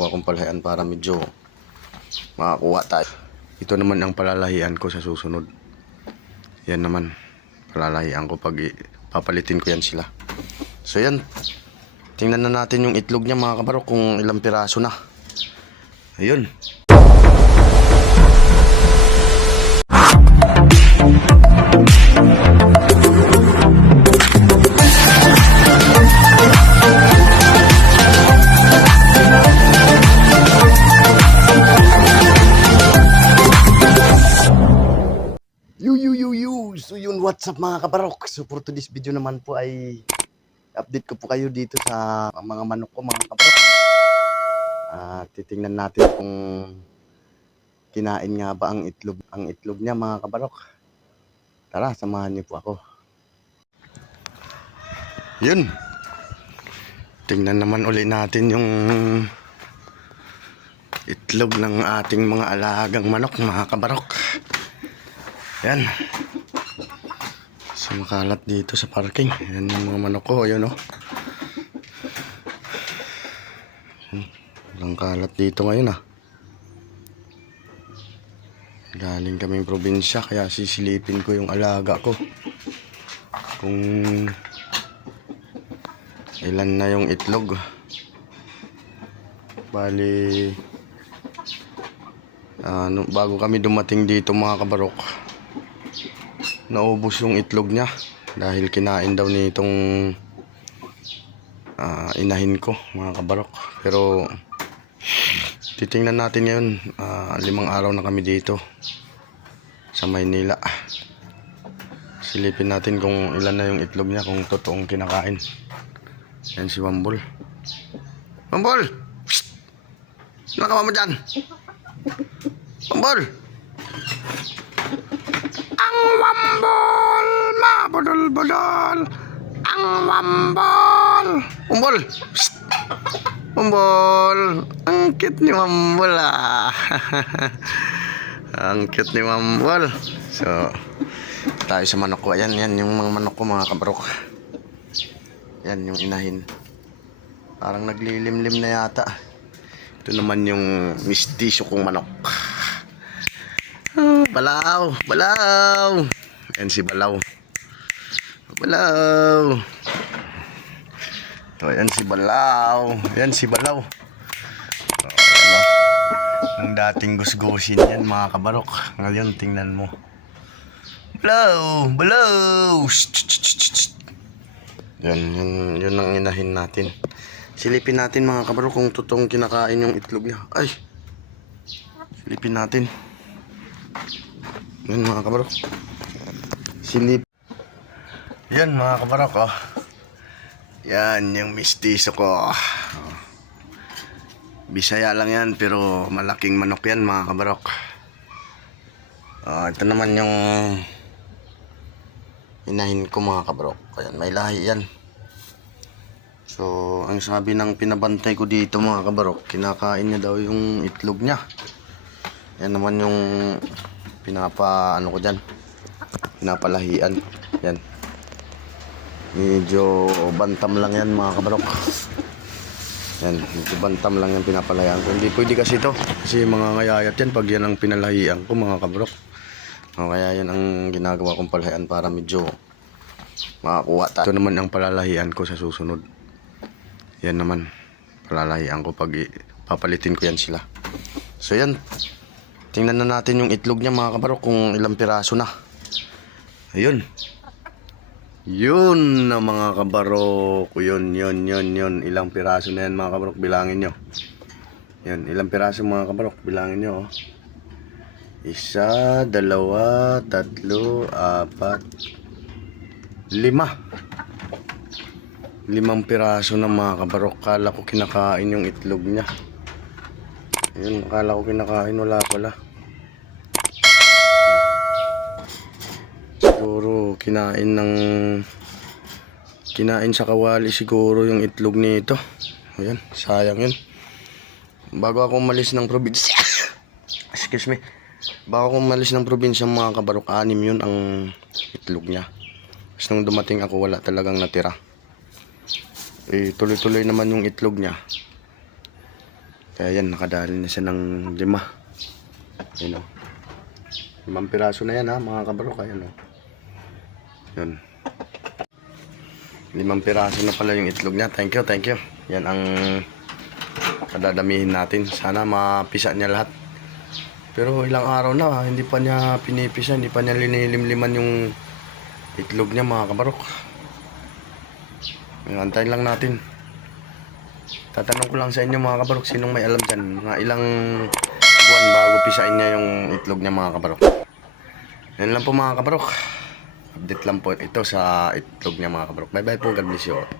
Akong palahian para medyo makakuha tayo. Ito naman ang palalahian ko sa susunod. Yan naman palalahian ko pag papalitin ko yan sila. So yan, tingnan na natin yung itlog niya mga kabarok kung ilang piraso na. Ayun. So yun, what's up mga kabarok? So for today's video naman po ay update ko po kayo dito sa mga manok ko mga kabarok. Titingnan natin kung kinain nga ba ang itlog niya mga kabarok. Tara, samahan niyo po ako. Yun. Tingnan naman uli natin yung itlog ng ating mga alagang manok mga kabarok. Yan. So makalat dito sa parking. Yan yung mga manok ko. Ayan o. Walang kalat dito ngayon Galing kaming probinsya kaya sisilipin ko yung alaga ko. Kung ilan na yung itlog. Bali bago kami dumating dito mga kabarok, naubos yung itlog niya dahil kinain daw nitong inahin ko mga kabarok. Pero titingnan natin ngayon, 5 araw na kami dito sa Maynila. Silipin natin kung ilan na yung itlog niya, kung totoong kinakain. Yan si Wambol. Wambol! Psst! Nakawa mo dyan! Wambol! Ang Wambol! Mabudol-budol! Ang Wambol! Wambol! Psst! Wambol! Ang cute ni Wambol Ang cute ni Wambol. So, tayo sa manok ko. Yan yung mga manok ko mga kabarok. Yan yung inahin. Parang naglilimlim na yata. Ito naman yung mistiso kong manok. Balaw! Balaw! Yan si Balaw. Balaw! Ito, yan si Balaw. Yan si Balaw. Ang dating gusgusin yan mga kabarok. Ngayon tingnan mo. Balaw! Balaw! Yun ang inahin natin. Silipin natin mga kabarok kung totoong kinakain yung itlog niya. Ay! Silipin natin. Yan mga kabarok. Silip. Yan mga kabarok Yan yung mistiso ko. Bisaya lang yan pero malaking manok yan mga kabarok. Ito naman yung inahin ko mga kabarok. Ayan, may lahi yan. So ang sabi ng pinabantay ko dito mga kabarok, kinakain niya daw yung itlog niya. Yan naman yung pinapalahian. Yan. Medyo bantam lang yan mga kabarok. Yan, medyo bantam lang yan pinapalahian ko. Hindi pwede kasi ito. Kasi mga ngayayat yan pag yan ang pinalahian ko mga kabarok. Kaya yan ang ginagawa kong palahian para medyo makakuha tayo. Ito naman ang palalahian ko sa susunod. Yan naman palalahian ko pag papalitin ko yan sila. So yan, tingnan na natin yung itlog niya mga kabarok kung ilang piraso na. Ayun. Yun na mga kabarok. Yun. Ilang piraso na yan mga kabarok, bilangin nyo. Yan, ilang piraso mga kabarok, bilangin nyo 1, 2, 3, 4, 5. 5 piraso na mga kabarok. Kala ko kinakain yung itlog niya. Ayun, kala ko kinakain, wala pala. Siguro kinain sa kawali siguro yung itlog nito. Ayan, sayang yun. Bago ako umalis ng probinsya excuse me, bago ako umalis ng probinsya mga kabarok, 6 yun ang itlog niya. Tapos nung dumating ako, wala talagang natira. Tuloy-tuloy naman yung itlog niya. Kaya yan, nakadali na siya ng 5. Ayun o. 5 piraso na yan ha, mga kabarok. Ayan o. Yun. 5 piraso na pala yung itlog niya. Thank you, thank you. Yan ang kadadamihin natin. Sana mapisa niya lahat. Pero ilang araw na, hindi pa niya pinipisa, hindi pa niya linilimliman yung itlog niya, mga kabarok. Antayin lang natin. Tatanong ko lang sa inyo, mga kabarok, sinong may alam dyan, mga ilang buwan bago pisain niya yung itlog niya, mga kabarok. Yan lang po, mga kabarok. Update lang po ito sa itlog niya, mga kabarok. Bye bye po, God bless you all.